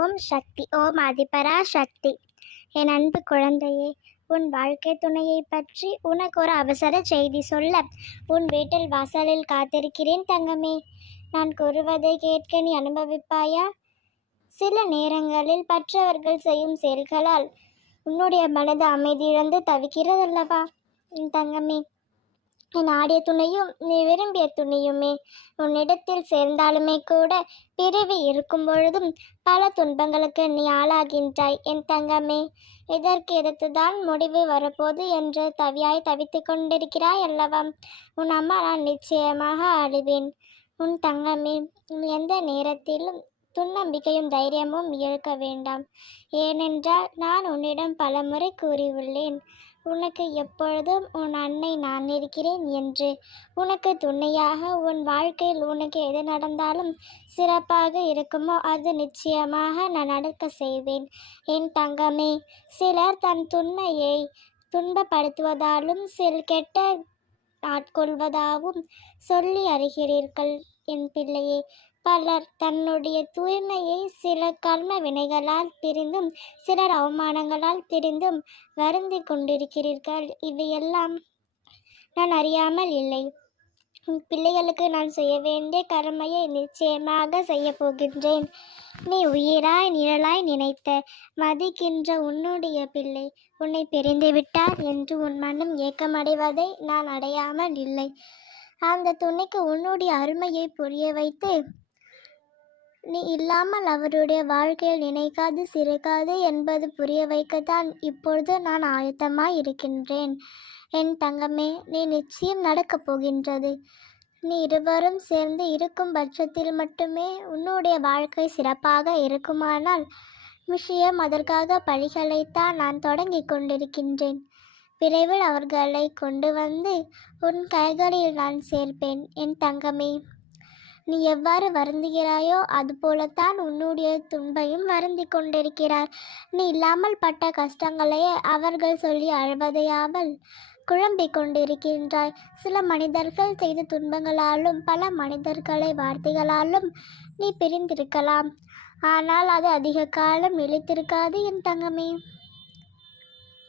ஓம் சக்தி ஓம் அதிபரா சக்தி. என் அன்பு குழந்தையே உன் வாழ்க்கை துணையை பற்றி உனக்கு ஒரு அவசர செய்தி சொல்ல. உன் வீட்டில் வாசலில் காத்திருக்கிறேன் தங்கமே. நான் கூறுவதை கேட்க நீ அனுபவிப்பாயா? சில நேரங்களில் பற்றவர்கள் செய்யும் செயல்களால் உன்னுடைய மனது அமைதியிழந்து தவிக்கிறதல்லவா? என் தங்கமே என் ஆடிய துணையும் நீ விரும்பிய துணையுமே உன்னிடத்தில் சேர்ந்தாலுமே கூட பிறவி இருக்கும் பொழுதும் பல துன்பங்களுக்கு நீ ஆளாகின்றாய். என் தங்கமே இதற்கு எடுத்துதான் முடிவு வரப்போது என்று தவியாய் தவித்து கொண்டிருக்கிறாய் அல்லவா? உன் அம்மா நான் நிச்சயமாக அழுவேன். உன் தங்கமே நீ எந்த நேரத்திலும் துன்னம்பிக்கையும் தைரியமும் இழக்க வேண்டாம். ஏனென்றால் நான் உன்னிடம் பலமுறை கூறியுள்ளேன். உனக்கு எப்பொழுதும் உன் அன்னை நான் இருக்கிறேன் என்று. உனக்கு துணையாக உன் வாழ்க்கையில் உனக்கு எது நடந்தாலும் சிறப்பாக இருக்குமோ அது நிச்சயமாக நான் நடக்க செய்வேன். என் தங்கமே சிலர் தன் துண்மையை துன்பப்படுத்துவதாலும் சில கெட்ட ஆட்கொள்வதாகவும் சொல்லி அறிகிறீர்கள். என் பிள்ளையே பலர் தன்னுடைய தூய்மையை சில கர்ம வினைகளால் பிரிந்தும் சிலர் அவமானங்களால் பிரிந்தும் வருந்தி கொண்டிருக்கிறீர்கள். இவையெல்லாம் நான் அறியாமல் இல்லை. உன் பிள்ளைகளுக்கு நான் செய்ய வேண்டிய கடமையை நிச்சயமாக செய்ய போகின்றேன். நீ உயிராய் நிழலாய் நினைத்த மதிக்கின்ற உன்னுடைய பிள்ளை உன்னை பிரிந்து விட்டார் என்று உன் மனம் ஏக்கமடைவதை நான் அடையாமல் இல்லை. அந்த துணைக்கு உன்னுடைய அருமையை புரிய வைத்து நீ இல்லாமல் அவருடைய வாழ்க்கையில் நினைக்காது சிரிக்காது என்பது புரிய வைக்கத்தான் இப்பொழுது நான் ஆயத்தமாய் இருக்கின்றேன். என் தங்கமே நீ நிச்சயம் நடக்கப் போகின்றது. நீ இருவரும் சேர்ந்து இருக்கும் பட்சத்தில் மட்டுமே உன்னுடைய வாழ்க்கை சிறப்பாக இருக்குமானால் விஷயம் அதற்காக பழிகளைத்தான் நான் தொடங்கி கொண்டிருக்கின்றேன். விரைவில் அவர்களை கொண்டு வந்து உன் கைகளில் நான் சேர்ப்பேன். என் தங்கமே நீ எவ்வாறு வருந்துகிறாயோ அதுபோலத்தான் உன்னுடைய துன்பையும் வருந்தி கொண்டிருக்கிறார். நீ இல்லாமல் பட்ட கஷ்டங்களையே அவர்கள் சொல்லி அழுவதையாமல் குழம்பிக் கொண்டிருக்கின்றாய். சில மனிதர்கள் செய்த துன்பங்களாலும் பல மனிதர்களை வார்த்தைகளாலும் நீ பிரிந்திருக்கலாம். ஆனால் அது அதிக காலம் நிலைத்திருக்காது என் தங்கமே.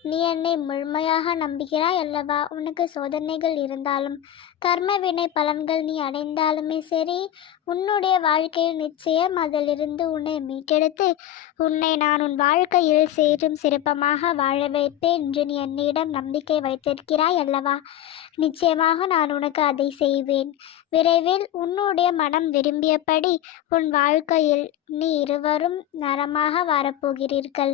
நீ என்னை முழுமையாக நம்புகிறாய் அல்லவா? உனக்கு சோதனைகள் இருந்தாலும் கர்ம வினை பலன்கள் நீ அடைந்தாலுமே சரி உன்னுடைய வாழ்க்கையில் நிச்சயம் அதிலிருந்து உன்னை மீட்டெடுத்து உன்னை நான் உன் வாழ்க்கையில் சேரும் சிறப்பமாக வாழ வைப்பேன் என்று நீ என்னிடம் நம்பிக்கை வைத்திருக்கிறாய் அல்லவா? நிச்சயமாக நான் உனக்கு அதை செய்வேன். விரைவில் உன்னுடைய மனம் விரும்பியபடி உன் வாழ்க்கையில் நீ இருவரும் நரமாக வரப்போகிறீர்கள்.